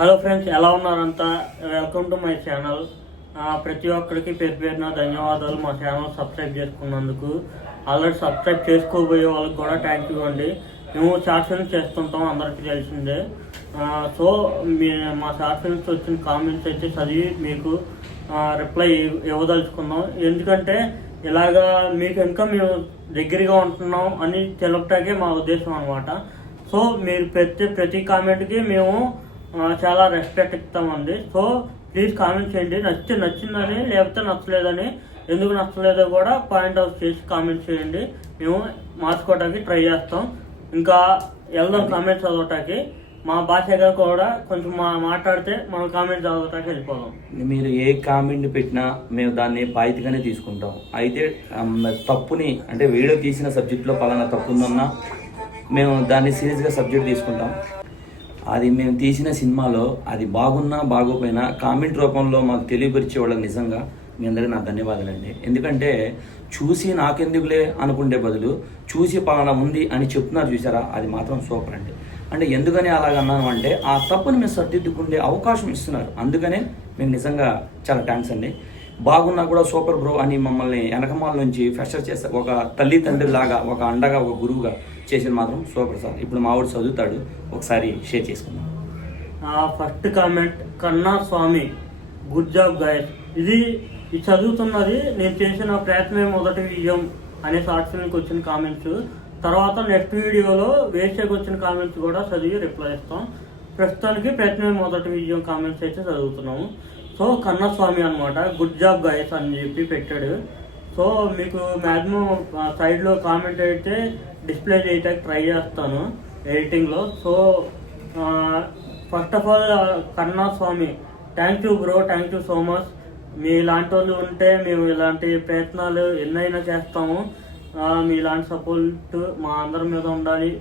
Hello friends, ఎలా ఉన్నారంతా? Welcome to my channel. ప్రతి ఒక్కరికి పేరు పేరున ధన్యవాదాలు మా ఛానల్ సబ్స్క్రైబ్ చేసుకున్నందుకు. ఆల్రెడీ సబ్స్క్రైబ్ చేసుకోబోయే వాళ్ళకి కూడా థ్యాంక్ యూ అండి. మేము షార్ట్ ఫిల్మ్స్ చేస్తుంటాం, అందరికీ తెలిసిందే. సో మా షార్ట్ ఫిల్మ్స్ వచ్చిన కామెంట్స్ అయితే చదివి మీకు రిప్లై ఇవ్వదలుచుకున్నాం. ఎందుకంటే ఇలాగా మీకు ఇంకా మేము దగ్గరగా ఉంటున్నాం అని తెలపటాకే మా ఉద్దేశం అనమాట. సో మీరు ప్రతి కామెంట్కి మేము చాలా రెస్పెక్ట్ ఇస్తామండి. సో ప్లీజ్ కామెంట్ చేయండి, నచ్చిందని లేకపోతే నచ్చలేదని, ఎందుకు నచ్చలేదో కూడా పాయింట్ అవుట్ చేసి కామెంట్ చేయండి. మేము మార్చుకోవడానికి ట్రై చేస్తాం. ఇంకా వెళ్దాం కామెంట్స్ చదవటానికి. మా భాషగా కూడా కొంచెం మాట్లాడితే మనం కామెంట్ చదవటానికి వెళ్ళిపోదాం. మీరు ఏ కామెంట్ పెట్టినా మేము దాన్ని బాధ్యతగానే తీసుకుంటాం. అయితే తప్పుని అంటే వీడియో తీసిన సబ్జెక్ట్లో పలానా తప్పు ఉందన్నా మేము దాన్ని సీరియస్గా సబ్జెక్ట్ తీసుకుంటాం. అది మేము తీసిన సినిమాలో అది బాగున్నా బాగోపోయినా కామెంట్ రూపంలో మాకు తెలియపరిచే వాళ్ళకి నిజంగా మీ అందరికీ నా ధన్యవాదాలండి. ఎందుకంటే చూసి నాకెందుకులే అనుకుంటే బదులు చూసి పలానా ఉంది అని చెప్తున్నారు చూసారా, అది మాత్రం సూపర్ అండి. అంటే ఎందుకని అలాగన్నాను అంటే ఆ తప్పుని మేము సర్దిద్దుకుండే అవకాశం ఇస్తున్నారు. అందుకనే మేము నిజంగా చాలా థ్యాంక్స్ అండి. బాగున్నా కూడా సూపర్ బ్రో అని మమ్మల్ని వెనకమాల నుంచి ఫ్రెషర్ చేస్తే ఒక తల్లిదండ్రి లాగా, ఒక అండగా, ఒక గురువుగా చేసిన మాత్రం సూపర్ సార్. ఇప్పుడు మా వాడు చదువుతాడు, ఒకసారి షేర్ చేసుకుందాం. ఫస్ట్ కామెంట్ కన్నా స్వామి, గుడ్ జాబ్ గైస్. ఇది చదువుతున్నది నేను చేసిన ప్రయత్నమే మొదటి విజయం అనే షార్ట్ ఫిల్మ్కి వచ్చిన కామెంట్స్. తర్వాత నెక్స్ట్ వీడియోలో వేసేకి వచ్చిన కామెంట్స్ కూడా చదివి రిప్లై ఇస్తాం. ప్రస్తుతానికి ప్రయత్నమే మొదటి విజయం కామెంట్స్ అయితే చదువుతున్నాము. సో కన్నస్వామి అనమాట, గుడ్ జాబ్ గైస్ అని చెప్పి పెట్టాడు. సో మీకు మ్యాక్సిమం సైడ్లో కామెంట్ అయితే డిస్ప్లే చేయడానికి ట్రై చేస్తాను ఎడిటింగ్లో. So first of all Kannaswamy, thank you bro, thank you so much. మీ ఇలాంటి వాళ్ళు ఉంటే మేము ఇలాంటి ప్రయత్నాలు ఎన్నైనా చేస్తాము. మీ ఇలాంటి సపోర్ట్ మా అందరి మీద ఉండాలి,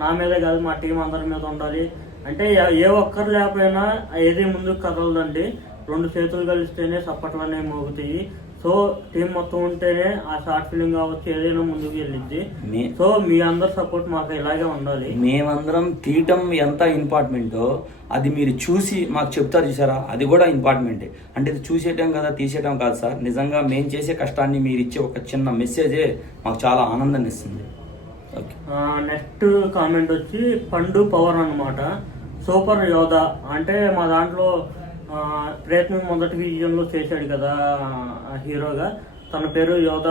నా మీదే కాదు మా టీం అందరి మీద ఉండాలి. అంటే ఏ ఒక్కరు లేకపోయినా ఏది ముందుకు కదలదండి. రెండు చేతులు కలిస్తేనే చప్పట్లు అనేవి మోగుతాయి. సో టీం మొత్తం ఉంటేనే ఆ షార్ట్ ఫిలిం కావచ్చు ఏదైనా ముందుకు వెళ్ళిద్ది. సో మీ అందరి సపోర్ట్ మాకు ఇలాగే ఉండాలి. మేమందరం తీయటం ఎంత ఇంపార్టెంటో అది మీరు చూసి మాకు చెప్తారు చూసారా, అది కూడా ఇంపార్టెంటే. అంటే ఇది చూసేయటం కదా, తీసేయటం కాదు సార్. నిజంగా మేము చేసే కష్టాన్ని మీరు ఇచ్చే ఒక చిన్న మెసేజే మాకు చాలా ఆనందాన్ని ఇస్తుంది. నెక్స్ట్ కామెంట్ వచ్చి పండు పవర్ అనమాట, సూపర్ యోధ. అంటే మా దాంట్లో ప్రయత్నం మొదటి విజయంలో చేశాడు కదా హీరోగా, తన పేరు యోధ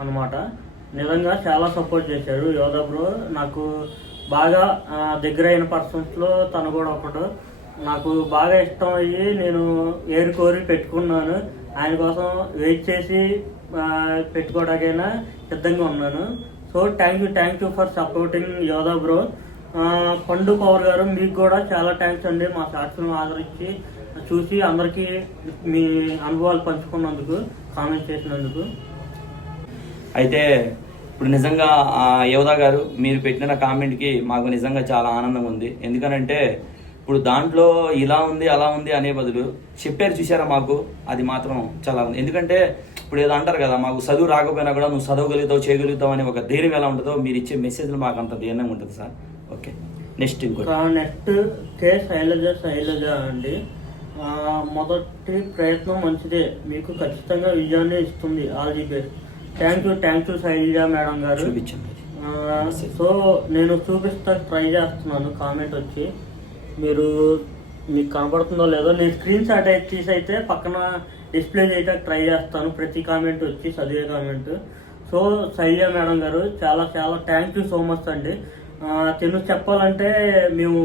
అనమాట. నిజంగా చాలా సపోర్ట్ చేశాడు యోధ బ్రో. నాకు బాగా దగ్గర అయిన పర్సన్స్లో తను కూడా ఒకడు. నాకు బాగా ఇష్టం అయ్యి నేను ఏరుకోరి పెట్టుకున్నాను. ఆయన కోసం వెయిట్ చేసి పెట్టుకోవడానికైనా సిద్ధంగా ఉన్నాను. So thank you for supporting యోధ బ్రో. పండు పవర్ గారు, మీకు కూడా చాలా థ్యాంక్స్ అండి. మా షార్ట్ ఫిల్మ్ ఆదరించి చూసి అందరికీ మీ అనుభవాలు పంచుకున్నందుకు, కామెంట్ చేసినందుకు. అయితే ఇప్పుడు నిజంగా యోధా గారు మీరు పెట్టిన కామెంట్కి మాకు నిజంగా చాలా ఆనందంగా ఉంది. ఎందుకనంటే ఇప్పుడు దాంట్లో ఇలా ఉంది అలా ఉంది అనే బదులు చెప్పారు చూసారా మాకు, అది మాత్రం చాలా ఉంది. ఎందుకంటే ఇప్పుడు ఏదో అంటారు కదా, మాకు చదువు రాకపోయినా కూడా నువ్వు చదవగలుగుతావు, చేయగలుగుతావు అనే ఒక ధైర్యం ఎలా ఉంటుందో మీరు ఇచ్చే మెసేజ్లు మాకు అంత ధైర్యంగా ఉంటుంది sir. Okay, next K Shailaja అండి. మొదటి ప్రయత్నం మంచిదే, మీకు ఖచ్చితంగా విజయాన్ని ఇస్తుంది. All the best. Thank you Shailaja madam గారు. చూపించండి. సో నేను చూపిస్తా ట్రై చేస్తున్నాను. కామెంట్ వచ్చి మీకు కనపడుతుందో లేదో, నేను స్క్రీన్ షాట్ తీసి అయితే పక్కన డిస్ప్లే చేయడానికి ట్రై చేస్తాను. ప్రతి కామెంట్ వచ్చి చదివే కామెంట్. సో శైలజ మేడం గారు చాలా చాలా థ్యాంక్ యూ సో మచ్ అండి. తెలుగు చెప్పాలంటే మేము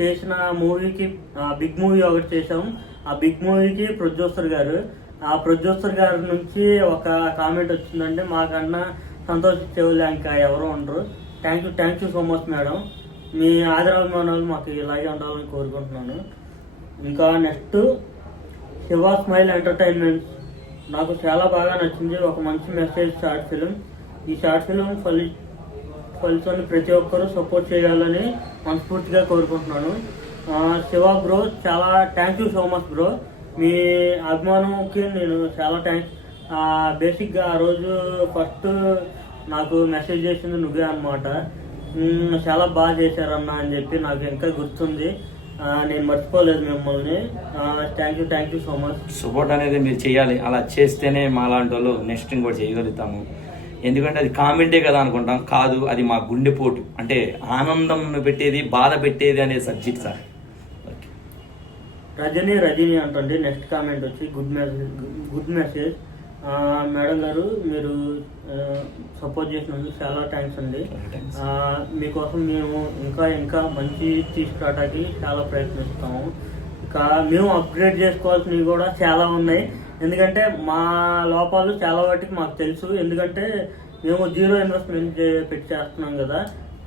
చేసిన మూవీకి బిగ్ మూవీ ఒకటి చేసాం. ఆ బిగ్ మూవీకి ప్రొడ్యూసర్ గారి నుంచి ఒక కామెంట్ వచ్చిందంటే మాకన్నా సంతోషించేవాళ్ళు ఇంకా ఎవరు ఉండరు. Thank you so much madam. మీ ఆదరాభిమానాలు మాకు ఇలాగే ఉండాలని కోరుకుంటున్నాను. ఇంకా నెక్స్ట్ శివ స్మైల్ ఎంటర్టైన్మెంట్, నాకు చాలా బాగా నచ్చింది. ఒక మంచి మెసేజ్ షార్ట్ ఫిలిం. ఈ షార్ట్ ఫిలిం ఫలితాన్ని ప్రతి ఒక్కరూ సపోర్ట్ చేయాలని మనస్ఫూర్తిగా కోరుకుంటున్నాను. శివ బ్రో, చాలా thank you so much bro. మీ అభిమానంకి నేను చాలా థ్యాంక్స్. బేసిక్గా ఆ రోజు ఫస్ట్ నాకు మెసేజ్ చేసింది నువ్వే అనమాట. చాలా బాగా చేశారన్న అని చెప్పి నాకు ఇంకా గుర్తుంది. నేను మర్చిపోలేదు మిమ్మల్ని. Thank you so much. Support అనేది మీరు చేయాలి, అలా చేస్తేనే మా లాంటి వాళ్ళు నెక్స్ట్ కూడా చేయగలుగుతాము. ఎందుకంటే అది కామెంటే కదా అనుకుంటాం, కాదు అది మా గుండెపోటు, అంటే ఆనందం పెట్టేది బాధ పెట్టేది అనే సబ్జెక్ట్ సార్. రజనీ అంటండి. నెక్స్ట్ కామెంట్ వచ్చి గుడ్ మెసేజ్ మేడం గారు, మీరు సపోర్ట్ చేసినందుకు చాలా థ్యాంక్స్ అండి. మీకోసం మేము ఇంకా మంచి తీసుకురావడానికి చాలా ప్రయత్నిస్తాము. ఇంకా మేము అప్గ్రేడ్ చేసుకోవాల్సినవి కూడా చాలా ఉన్నాయి. ఎందుకంటే మా లోపాలు చాలా వాటికి మాకు తెలుసు. ఎందుకంటే మేము జీరో ఇన్వెస్ట్మెంట్ పెట్టి చేస్తున్నాం కదా,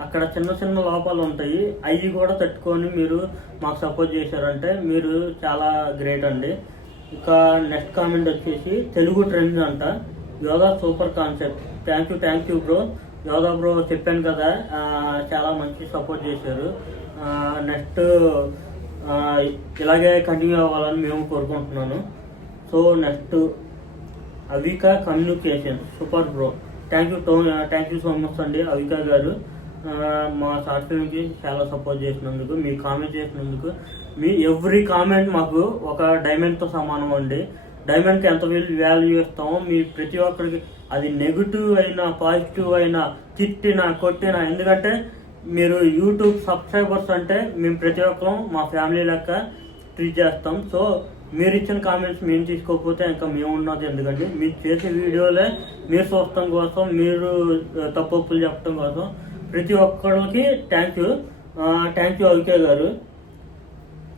అక్కడ చిన్న లోపాలు ఉంటాయి. అవి కూడా తట్టుకొని మీరు మాకు సపోర్ట్ చేశారంటే మీరు చాలా గ్రేట్ అండి. ఇక నెక్స్ట్ కామెంట్ వచ్చేసి తెలుగు ట్రెండ్స్ అంట. Yoga super concept. Thank you bro. Yoga bro చెప్పాను కదా, చాలా మంచి సపోర్ట్ చేశారు. నెక్స్ట్ ఇలాగే కంటిన్యూ అవ్వాలని మేము కోరుకుంటున్నాను. So next Avika communication super bro. Thank you so much అండి అవిక గారు. మా షార్ట్ ఫిల్మ్కి చాలా సపోర్ట్ చేసినందుకు, మీ కామెంట్ చేసినందుకు. మీ ఎవ్రీ కామెంట్ మాకు ఒక డైమండ్తో సమానం అండి. డైమండ్కి ఎంత వాల్యూ ఇస్తామో మీ ప్రతి ఒక్కరికి, అది నెగిటివ్ అయినా పాజిటివ్ అయినా తిట్టినా కొట్టినా, ఎందుకంటే మీరు యూట్యూబ్ సబ్స్క్రైబర్స్ అంటే మేము ప్రతి ఒక్కరం మా ఫ్యామిలీ లెక్క ట్రీట్ చేస్తాం. సో మీరు ఇచ్చిన కామెంట్స్ మేము తీసుకోకపోతే ఇంకా మేము ఉన్నది ఎందుకండి. మీరు చేసే వీడియోలే మీరు చూడటం కోసం, మీరు తప్పులు చెప్పడం కోసం ప్రతి ఒక్కరికి థ్యాంక్ యూ అవికే garu.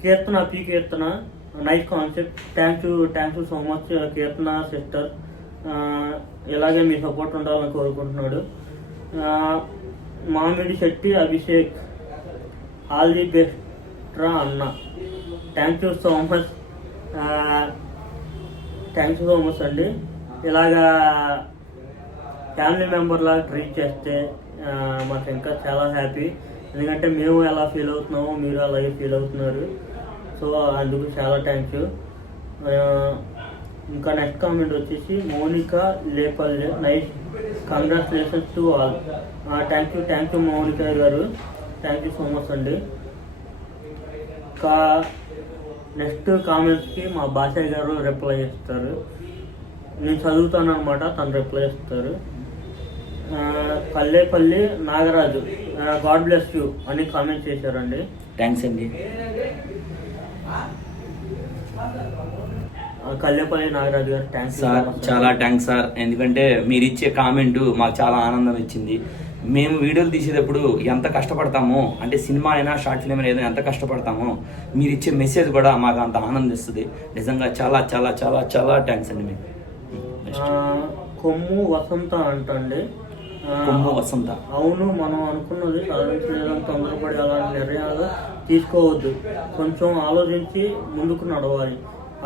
Keerthana nice concept. Thank you so much Keerthana sister. ఇలాగే మీ సపోర్ట్ ఉండాలని కోరుకుంటున్నాడు. Mamidi Shetty Abhishek all the best రా అన్న. థ్యాంక్ యూ సో మచ్ అండి. ఇలాగా ఫ్యామిలీ మెంబర్ లాగా ట్రీట్ చేస్తే మాకు ఇంకా చాలా హ్యాపీ. ఎందుకంటే మేము ఎలా ఫీల్ అవుతున్నామో మీరు అలాగే ఫీల్ అవుతున్నారు. సో అందుకు చాలా థ్యాంక్ యూ. ఇంకా నెక్స్ట్ కామెంట్ వచ్చేసి Mounika Lepalle. Nice, congratulations to all. Thank you Mounika garu. Thank you so much అండి. ఇంకా నెక్స్ట్ కామెంట్స్కి మా భాష గారు రిప్లై ఇస్తారు. నేను చదువుతాను అనమాట, తను రిప్లై ఇస్తారు. Pallepalli Nagaraju God bless you అని కామెంట్ చేశారండి. థ్యాంక్స్ అండి. కల్లేపల్లి నాగరాజు గారు థ్యాంక్స్ సార్. చాలా థ్యాంక్స్ సార్. ఎందుకంటే మీరు ఇచ్చే కామెంట్ మాకు చాలా ఆనందం ఇచ్చింది. మేము వీడియోలు తీసేటప్పుడు ఎంత కష్టపడతామో, అంటే సినిమా అయినా షార్ట్ ఫిల్మ్ అయినా ఏదైనా ఎంత కష్టపడతామో, మీరు ఇచ్చే మెసేజ్ కూడా మాకు అంత ఆనందిస్తుంది. నిజంగా చాలా చాలా చాలా చాలా థ్యాంక్స్ అండి మీకు. కొమ్ము వసంత అంటండి. కొమ్ము వసంత. అవును, మనం అనుకున్నది సాధించలేదని తొందరపడి అలాంటి నిర్ణయాలు తీసుకోవద్దు. కొంచెం ఆలోచించి ముందుకు నడవాలి,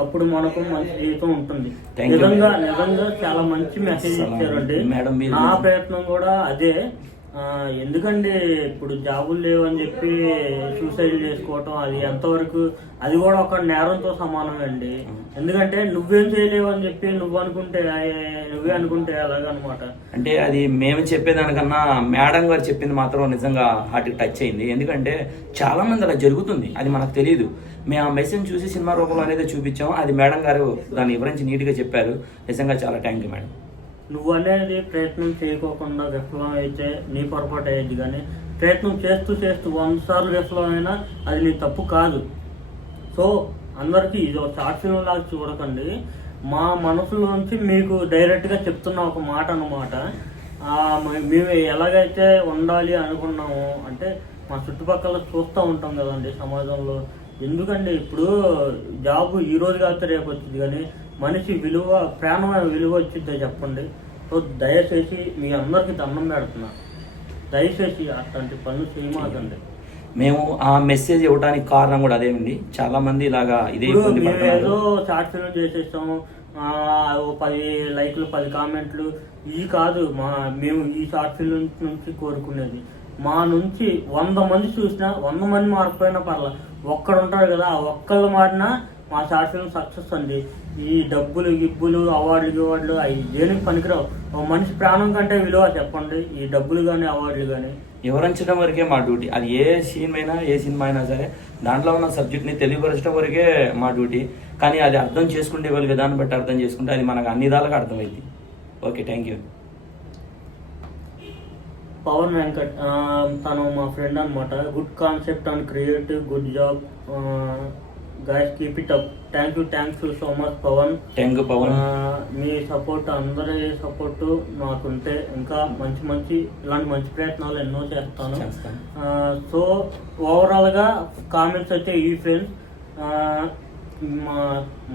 అప్పుడు మనకు మంచి జీవితం ఉంటుంది. నిజంగా చాలా మంచి మెసేజ్ ఇచ్చారండి. నా ప్రయత్నం కూడా అదే. ఎందుకండి ఇప్పుడు జాబులు లేవని చెప్పి సూసైడ్ చేసుకోవటం, అది ఎంతవరకు, అది కూడా ఒక నేరంతో సమానం అండి. ఎందుకంటే నువ్వేం చేయలేవు అని చెప్పి నువ్వే అనుకుంటే అలాగనమాట. అంటే అది మేము చెప్పేదానికన్నా మేడం గారు చెప్పింది మాత్రం నిజంగా హార్ట్కి టచ్ అయింది. ఎందుకంటే చాలా మంది అలా జరుగుతుంది, అది మనకు తెలియదు. మేము ఆ మెసేజ్ చూసి సినిమా రూపంలో అనేది చూపించాము. అది మేడం గారు దాన్ని వివరించి నీట్గా చెప్పారు. నిజంగా చాలా థ్యాంక్ యూ మేడం. నువ్వు అనేది ప్రయత్నం చేయకోకుండా విఫలం అయితే నీ పొరపాటు అయ్యేది, కానీ ప్రయత్నం చేస్తూ 100 సార్లు విఫలం అయినా అది నీ తప్పు కాదు. సో అందరికీ ఇది ఒక షార్ట్ ఫిల్మ్ లాగా చూడకండి. మా మనసులోంచి మీకు డైరెక్ట్గా చెప్తున్న ఒక మాట అన్నమాట. మేము ఎలాగైతే ఉండాలి అనుకున్నామో, అంటే మా చుట్టుపక్కల చూస్తూ ఉంటాం కదండి సమాజంలో. ఎందుకండి ఇప్పుడు జాబు ఈ రోజు కాకపోతే రేపు వచ్చింది, కానీ మనిషి విలువ, ప్రాణమైన విలువ వచ్చిందో చెప్పండి. సో దయచేసి మీ అందరికీ దండం పెడుతున్నా, దయచేసి అట్లాంటి పనులు చేయమాకండి. మేము ఆ మెసేజ్ ఇవ్వడానికి కారణం కూడా అదేమండి. చాలా మంది ఇలాగా ఇదే మేము ఏదో షార్ట్ ఫిల్మ్ చేసేస్తాము, 10 లైక్లు 10 కామెంట్లు ఇవి కాదు. మేము ఈ షార్ట్ ఫిల్మ్ నుంచి కోరుకునేది, మా నుంచి 100 మంది చూసినా 100 మంది మారిపోయినా పర్లా, ఒక్కడు ఉంటారు కదా, ఆ ఒక్కళ్ళు మారినా మా షార్ట్ ఫిల్మ్ సక్సెస్ అండి. ఈ గిబ్బులు అవార్డులు అవి దేనికి పనికిరావు. ఒక మనిషి ప్రాణం కంటే విలువ చెప్పండి ఈ డబ్బులు కానీ అవార్డులు కానీ. వివరించడం వరకే మా డ్యూటీ. అది ఏ సినిమా అయినా సరే దాంట్లో ఉన్న సబ్జెక్ట్ని తెలియపరచడం వరకే మా డ్యూటీ. కానీ అది అర్థం చేసుకుంటే వాళ్ళ విధానం బట్టి అర్థం చేసుకుంటే అది మనకు అన్ని విధాలుగా అర్థమైంది. Okay, thank you. Pavan Venkat తను మా ఫ్రెండ్ అనమాట. Good concept and creative, good job guys, keep it up. Thank you so much Pavan. Thank you Pavan. మీ సపోర్ట్, అందరి సపోర్ట్ నాకుంటే ఇంకా మంచి ఇలాంటి మంచి ప్రయత్నాలు ఎన్నో చేస్తాను. సో ఓవరాల్గా కామెంట్స్ అయితే ఈ ఫ్రెండ్స్, మా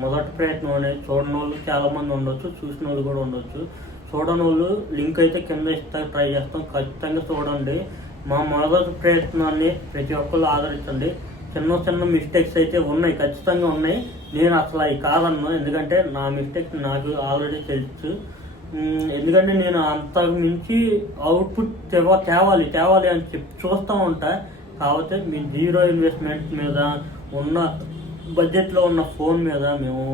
మొదటి ప్రయత్నం అనేది చూడని వాళ్ళు చాలామంది ఉండొచ్చు, చూసిన వాళ్ళు కూడా ఉండొచ్చు. చూడని వాళ్ళు లింక్ అయితే కింద ట్రై చేస్తాం, ఖచ్చితంగా చూడండి. మా మొదటి ప్రయత్నాన్ని ప్రతి ఒక్కళ్ళు ఆదరించండి. చిన్న మిస్టేక్స్ అయితే ఉన్నాయి, ఖచ్చితంగా ఉన్నాయి. నేను అసలు అవి కాదన్నా, ఎందుకంటే నా మిస్టేక్స్ నాకు ఆల్రెడీ తెలుసు. ఎందుకంటే నేను అంతకు మించి అవుట్పుట్ తేవాలి అని చెప్పి చూస్తూ ఉంటా. కాకపోతే మీ జీరో ఇన్వెస్ట్మెంట్ మీద ఉన్న బడ్జెట్లో ఉన్న ఫోన్ మీద మేము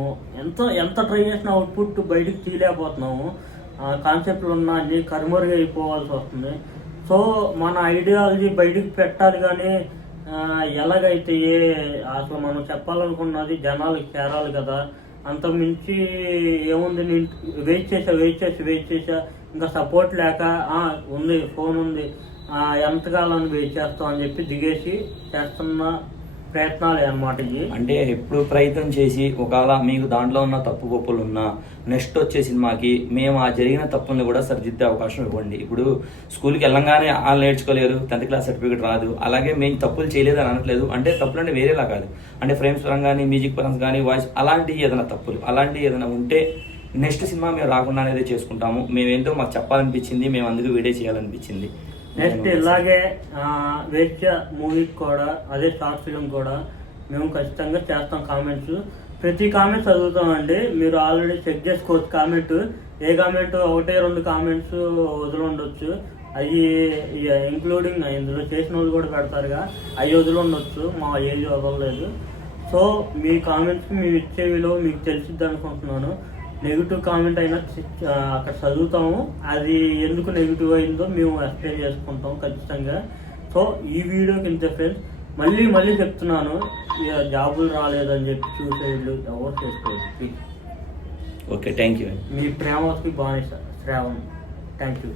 ఎంత ట్రై చేసిన అవుట్పుట్ బయటికి తీయలేకపోతున్నాము. కాన్సెప్ట్లు ఉన్న అన్ని కనుమరుగు అయిపోవాల్సి వస్తుంది. సో మన ఐడియాలజీ బయటికి పెట్టాలి, కానీ ఎలాగైతే అసలు మనం చెప్పాలనుకున్నది జనాలకి చేరాలి కదా. అంతకు మించి ఏముంది, నేను వెయిట్ చేసా ఇంకా సపోర్ట్ లేక ఉంది ఫోన్ ఉంది ఎంతకాలం వెయిట్ చేస్తాం అని చెప్పి దిగేసి చేస్తున్న ప్రయత్నాలే అన్నమాట ఇవి. అంటే ఎప్పుడు ప్రయత్నం చేసి ఒకవేళ మీకు దాంట్లో ఉన్న తప్పు గొప్పలు ఉన్నా నెక్స్ట్ వచ్చే సినిమాకి మేము ఆ జరిగిన తప్పుల్ని కూడా సరిదిద్దే అవకాశం ఇవ్వండి. ఇప్పుడు స్కూల్కి వెళ్ళంగానే వాళ్ళు నేర్చుకోలేరు, 10th క్లాస్ సర్టిఫికేట్ రాదు. అలాగే మేము తప్పులు చేయలేదు అని అనట్లేదు, అంటే తప్పులు అంటే వేరేలా కాదు, అంటే ఫ్రేమ్స్ పరంగా కానీ మ్యూజిక్ పరంగా కానీ వాయిస్ అలాంటివి ఏదైనా తప్పులు అలాంటివి ఏదైనా ఉంటే నెక్స్ట్ సినిమా మేము రాకుండా అనేది చేసుకుంటాము. మేమేంటో మాకు చెప్పాలనిపించింది, మేము అందుకు వీడియో చేయాలనిపించింది. నెక్స్ట్ ఇలాగే వేశ్య మూవీకి కూడా, అదే షార్ట్ ఫిలిం కూడా మేము ఖచ్చితంగా చేస్తాం. కామెంట్స్ ప్రతి కామెంట్స్ చదువుతామండి, మీరు ఆల్రెడీ చెక్ చేసుకోవచ్చు. కామెంట్ ఏ కామెంట్ 1-2 కామెంట్స్ వదిలి ఉండొచ్చు, అవి ఇంక్లూడింగ్ ఇందులో చేసిన వాళ్ళు కూడా పెడతారుగా, అవి వదిలి ఉండొచ్చు, మా ఏది వదలలేదు. సో మీ కామెంట్స్కి మేము ఇచ్చే విలువ మీకు తెలిసిద్ది అనుకుంటున్నాను. నెగిటివ్ కామెంట్ అయినా అక్కడ చదువుతాము, అది ఎందుకు నెగిటివ్ అయిందో మేము ఎక్స్ప్లెయిన్ చేసుకుంటాం ఖచ్చితంగా. సో ఈ వీడియోకి ఇంత ఫ్రెండ్స్, మళ్ళీ చెప్తున్నాను, జాబులు రాలేదని చెప్పి చూసేళ్ళు ఎవరు చేసుకోవచ్చు. Okay, thank you. మీ ప్రేమకి బానిస శ్రావణ్. Thank you.